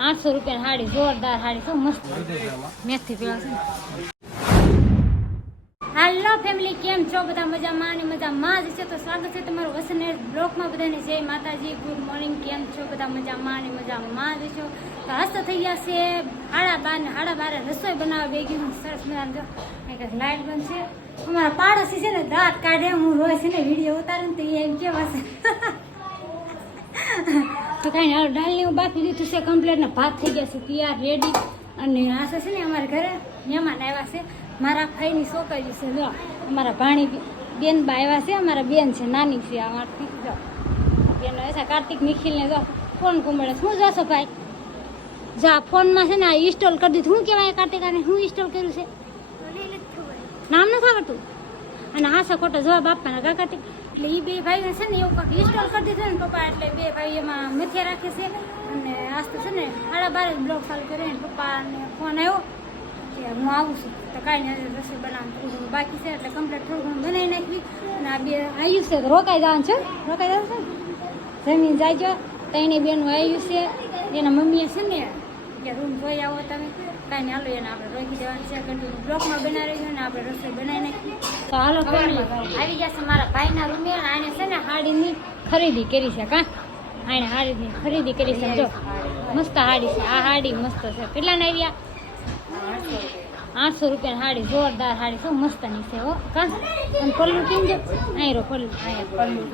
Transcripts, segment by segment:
800 રૂપિયાની સાડી, જોરદાર સાડી, શું મસ્ત મેથી પીવા છે. હાલો ફેમિલી, કેમ છો બધા? મજામાં ને મજામાં જ છે. તો સ્વાગત છે તમારું વસન બ્લોગમાં. બધાને જય માતાજી, ગુડ મોર્નિંગ. કેમ છો બધા? મજામાં ને મજામાં જ છો. તો આજ તો થઈ ગયા છે 12:30 ને 12:30 રસોઈ બનાવવા બે ગયું સરસ મજાનું. જો કંઈક લાઈટ બંધ છે. અમારા પાડોશી છે ને દાંત કાઢે, હું રોજ છે ને વિડીયો ઉતારે ને તો એમ કેવા છે તો કાંઈ હાલ દાળની હું બાકી દીધું છે કમ્પ્લેટ ને ભાત થઈ ગયા છે તૈયાર રેડી. અને આ છે ને અમારા ઘરે મહેમાન આવ્યા છે, મારા ભાઈની છોકરી છે. જો અમારા ભાણી બેન બા આવ્યા છે, અમારા બેન છે નાની છે અમારથી. જો બેન છે કાર્તિક નિખિલને. જો ફોન કુંબળે શું જોશો ભાઈ? જા ફોનમાં છે ને આ ઇન્સ્ટોલ કરી દીધું. શું કહેવાય કાર્તિકાને? શું ઇન્સ્ટોલ કર્યું છે? નામ નથી આવડતું. અને હાસા ખોટો જવાબ આપવાના કા કાર્તિક? એટલે એ બે ભાઈ છે ને એવું કંઈક ઇન્સ્ટોલ કરી દીધું ને પપ્પા. એટલે બે ભાઈ એમાં મથિયા રાખે છે. અને આજ તો છે ને 12:30 બ્લોગ ચાલુ કરે ને પપ્પાને ફોન આવ્યો કે હું આવું છું. તો કાંઈ નહીં, રસોઈ બનાવવાનું થોડું ઘણું બાકી છે એટલે કમ્પ્લીટ થોડું ઘણું બનાવી નાખવી. અને આ બે આવ્યું છે તો રોકાઈ જવાનું છે. રોકાઈ જવાનું છે ને જમીન જાયજો. ત્રણેય બેનું આવ્યું છે. એના મમ્મીએ છે ને કે રૂમ જોઈ આવો તમે. કાંઈ નહીં, હાલો એને આપણે રોકી દેવાનું છે. કન્ટિન્યુ બ્લોકમાં બનાવી રહ્યું ને આપણે રસોઈ બનાવી નાખીએ. તો હાલો ફેમિલી, આવી જશે મારા ભાઈના રૂમે. આને છે ને હાડીની ખરીદી કરી છે. કાં આને હાડીની ખરીદી કરી છે. જો મસ્ત હાડી છે. આ હાડી મસ્ત છે. કેટલાને આવ્યા? 800 રૂપિયાની હાડી, જોરદાર હાડી, શું મસ્તની છે. હો કાં અને પલ્લું કેમજો અહીં રો પલ્લું પલ્લું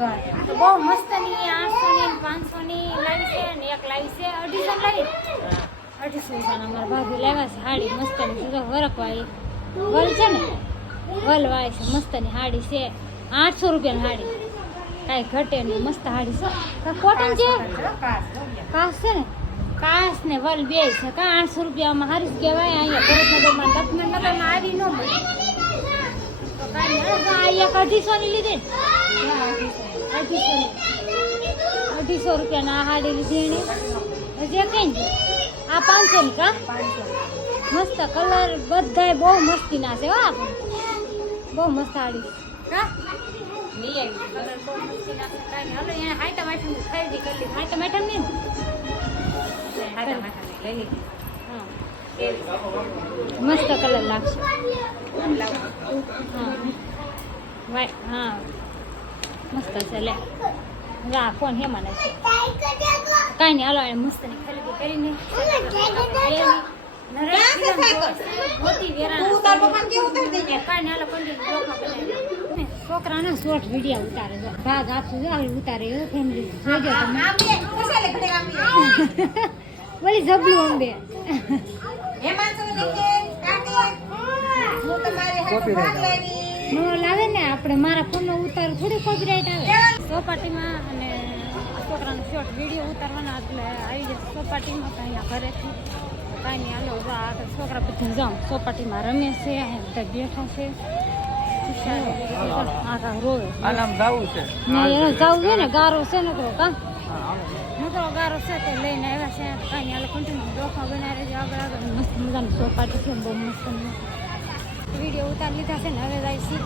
તો બહુ મસ્તની 800 ની 500 ની લાવી છે. અને એક લાવી છે 250 લાવી 250 અમારા ભાભી લાવ્યા છે હાડી મસ્તની છે. વરખવાળી વલ છે ને, વલ વાય છે. મસ્તની હાડી છે. 800 રૂપિયાની હાડી, કાંઈ ઘટે નહીં. મસ્ત હાડી છે. કોટન છે, કાસ છે ને, કાસ ને વલ બે છે. કાં 800 રૂપિયામાં હારી જ કહેવાય. અહીંયા ભરતનગરમાં લક્ષ્મણનગરમાં આવી ન મળે. તો કાંઈ નહીં, આ એક 250 ની લીધી ને, 250 રૂપિયાના આ હાડી લીધી એને. હજી કઈ છે આ 500 ની. કા મસ્ત કલર બધાય બહુ મસ્તીના છે. હો બહુ મસ્ત હાડી કા કલર બહુ મસ્તીના છે. કાંઈ નહીં, હાલો એને હાઈટમ આઈટમ ખરીદી કરી લીધી. હાઈટમ આઈટમ નહીં મસ્ત કલર લાગશે. હા મસ્ત છે. લે જા ફોન હેમાને છે. કાંઈ નહીં, હાલો એને મસ્તની ખરીદી કરીને છોકરાને શોર્ટ વિડીયો ઉતારે છે. ભાગ આપશું જો ઉતારે ફેમિલી જોઈજો તમે. બોલી જબલું અંબે નો લાવે ને. આપણે મારા ફોનનો ઉતાર થોડી કોપીરાઈટ આવે. ચોપાટીમાં અને છોકરાનો શોર્ટ વિડીયો ઉતારવાના એટલે આવી જશે ચોપાટીમાં. તો અહીંયા ઘરેથી કાંઈ નહીં, હાલો આગળ છોકરા બધા જાઉં ચોપાટીમાં રમે છે. બધા બેઠા છે. રોવે એને જવું છે ને, ગારો છે નકરો. કા નકરો ગારો છે તો લઈને આવ્યા છે. કાંઈ હાલ કન્ટિન્યુ બ્લોકમાં બનાવી રહેજો. આગળ આગળ મસ્ત મજાની ચોપાટી છે, બહુ મસ્ત વિડીયો ઉતારી લીધા છે ને. હવે જાય છે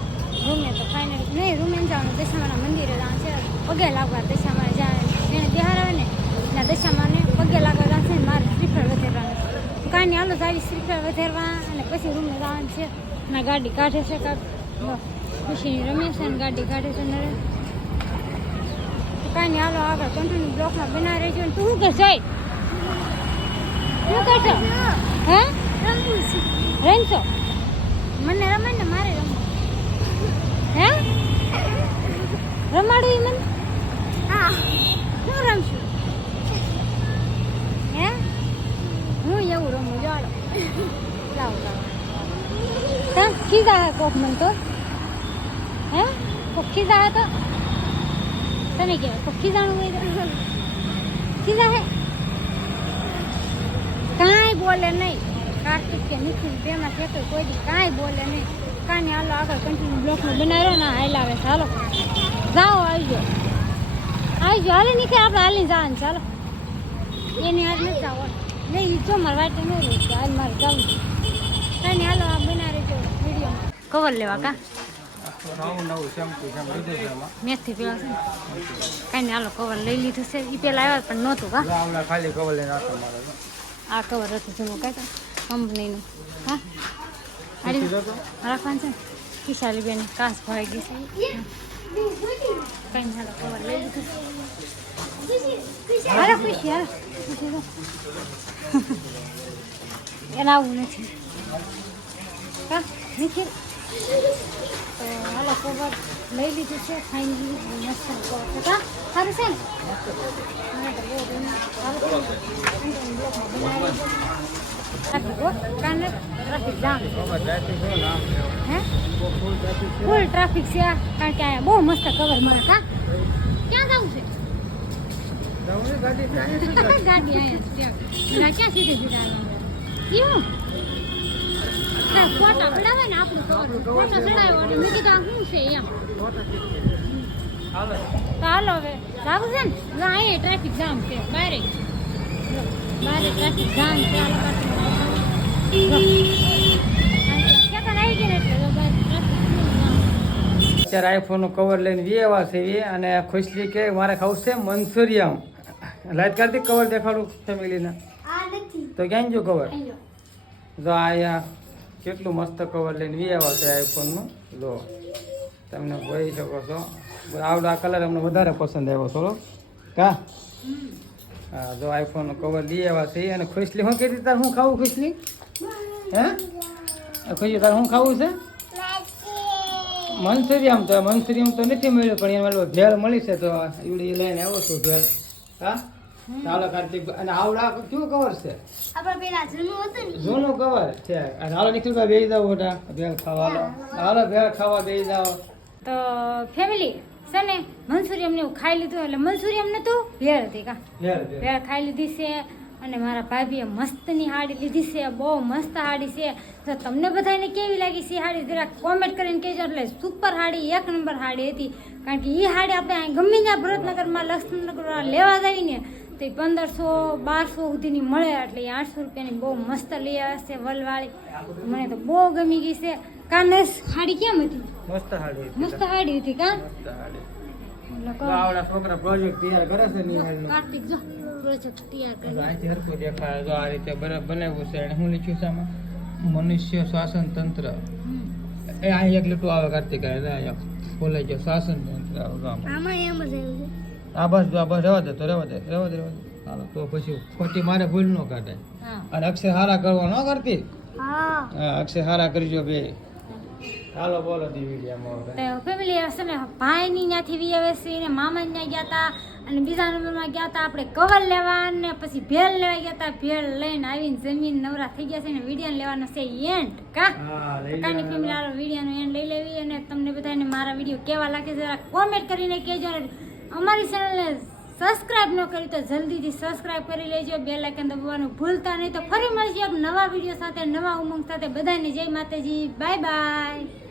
રૂમે. તો ફાઇનલ નહીં, રૂમે જવાનું, દશામાના મંદિરે જવાનું છે. પગે લાગવા દશામાં જાય એને બિહાર આવે ને ત્યાં દશામાને પગે લાગવા જશે ને. મારે શ્રીફળ વધેરવાનું છે. કાંઈ નહીં, હાલો આવી શ્રીફળ વધેરવા અને પછી રૂમે જવાનું છે. અને ગાડી કાઢે છે કાંક ખુશીની રમે છે ને ગાડી કાઢે છે. નરે કાંઈ નહીં, હાલો આગળ કન્ટિન્યુ બ્લોકમાં બનાવી રહેજો. તું શું કરશો? શું કરશો? હે રમશો? મને રમે ને મારે રમવું. હે રમાડું મને? હા શું રમશું? હે હું એવું રમું. જાડો લાવ લાવ ત્યાં ખીજા હે કોક મને તો. હે કોક ખીજા હે તો તને કહેવાય કોક ખીજાણું હોય તો ખીજા હે. કાંઈ બોલે નહીં. કાર્તિક કે નિખિલ બેમાં છે તો કોઈ દી કાંઈ બોલે નહીં. કાંઈ હાલો આગળ કન્ટિન્યુ બ્લોકમાં બનાવ્યો ને હાલાવે છે. હાલો જાઓ, આવજો આવજો. હાલે નીકળે આપણે હાલી જવાનું છે. હાલો એની હાલ નથી જવાનું નહીં. જો મારે વાટે ન રહી છે હાલ મારે જવું છે. કાંઈ હાલો આ બનાવી રહેજો વિડીયોમાં. કવર લેવા કા મેથી પીવા છે ને. કાંઈ નહીં, હાલો કવર લઈ લીધું છે. એ પેલા આવ્યા પણ નહોતું. કા ખાલી કવર લઈને આ કવર હતું જૂનું કાંઈ કંપનીનું. હા આડી રાખવાનું છે ને કિશાલી બેન કાચ ભરાઈ ગઈ છે કંઈ હાલો કવર લઈ લીધું હાલો ખુશી હાલો ખુશી તો એને આવું નથી હા નથી તો હાલો કવર લઈ લીધું છે ફાઇનલી મસ્ત કવર છે કા સારું છે ને ટ્રાફિક જામ હે ફૂલ ટ્રાફિક છે કારણ કે અહીંયા બહુ મસ્ત કવર મળે કા ક્યાં જવું છે ગાડી અહીંયા ક્યાં સીધે સીધા એવું ફોટા પડાવે ને આપણું કવર ફોટો ચડાવ્યો અને મેં કીધું આ શું છે એમ તો હાલો હવે જવું છે ને અહીંયા ટ્રાફિક જામ છે બારે ટ્રાફિક જામ છે અત્યારે આઈફોનનું કવર લઈને વ્યવા છે અને ખુશલી કે મારે ખાવું છે મંચુરિયમ લાઈટ કરતી કવર દેખાડું ફેમિલીને તો ક્યાં જો કવર જો અહીંયા કેટલું મસ્ત કવર લઈને વ્યવા છે આઈફોનનું લો તમને જોઈ શકો છો આવડા કલર અમને વધારે પસંદ આવ્યો થોડો કા હા જો આઈફોનનું કવર લઈ આવ્યા છે અને ખુશલી શું કહેતી તાર શું ખાવું ખુશલી હે ખુશી તાર શું ખાવું છે મંચુરિયમ તો નથી મળ્યું પણ એમાં ભેળ મળી છે તો એવડી લઈને આવો છું ભેળ હા ચાલો કાર્તિક અને આવડા કેવું કવર છે જૂનું કવર છે અને હાલો નીકળી બેસી જાવ મોટા ભેળ ખાવા હાલો ભેળ ખાવા બેસી જાવ તો ફેમિલી છે ને મંચુરિયમ ને એવું ખાઈ લીધું એટલે મંચુરિયમ નતું ભેળ હતી કા ભેળ ખાઈ લીધી છે અને મારા ભાભીએ મસ્તની હાડી લીધી છે બહુ મસ્ત હાડી છે તો તમને બધાને કેવી લાગી છે હાડી જરા કોમેન્ટ કરીને કહેજો એટલે સુપર હાડી 1 નંબર હાડી હતી કારણ કે એ હાડી આપણે ગમે ત્યાં ભરતનગરમાં લક્ષ્મણનગરમાં લેવા જઈએ ને તો 1500-1200 સુધીની મળે એટલે 800 રૂપિયાની બહુ મસ્ત લઈ આવે છે વલવાળી મને તો બહુ ગમી ગઈ છે કાનસ હાડી કેમ હતી મસ્ત હાડી હતી કા આવડા છોકરા પ્રોજેક્ટ તૈયાર કરે છે નિહાળનો કાર્તિક જો પ્રોજેક્ટ તૈયાર કરી અહીંથી હરખું દેખાય જો આ રીતે બરાબર બનાવ્યું છે અને હું લખ્યું છે આમાં મનુષ્ય શ્વાસન તંત્ર એ અહીં એક લીટું આવે કાર્તિક બોલાઈ ગયો શ્વાસન તંત્ર આમાં એમ જ આ આવ્યું બસ રહેવા દે હાલો તો પછી ખોટી મારે ભૂલ ન કાઢે અને અક્ષર હારા કરવા ન કરતી હા અક્ષર હારા કરજો બે હાલો બોલો વિડીયોમાં ફેમિલી હશે ને ભાઈની ત્યાંથી વીએવએસસી ને મામાની ત્યાં ગયા હતા અને બીજા નંબરમાં ગયા હતા આપણે કવર લેવા ને પછી ભેળ લેવા ગયા હતા ભેળ લઈને આવીને જમીન નવરા થઈ ગયા છે ને વિડીયો લેવાનો છે એન્ડ કાની ફેમિલી આ વિડીયોનો એન્ડ લઈ લેવી અને તમને બધાને મારા વિડીયો કેવા લાગે જરા કોમેન્ટ કરીને કહેજો અમારી ચેનલને સબસ્ક્રાઇબ ન કરી તો જલ્દીથી સબસ્ક્રાઇબ કરી લેજો બેલ આઇકન દબાવવાનું ભૂલતા નહીં તો ફરી મળીએ નવા વિડીયો સાથે નવા ઉમંગ સાથે બધાને જય માતાજી બાય બાય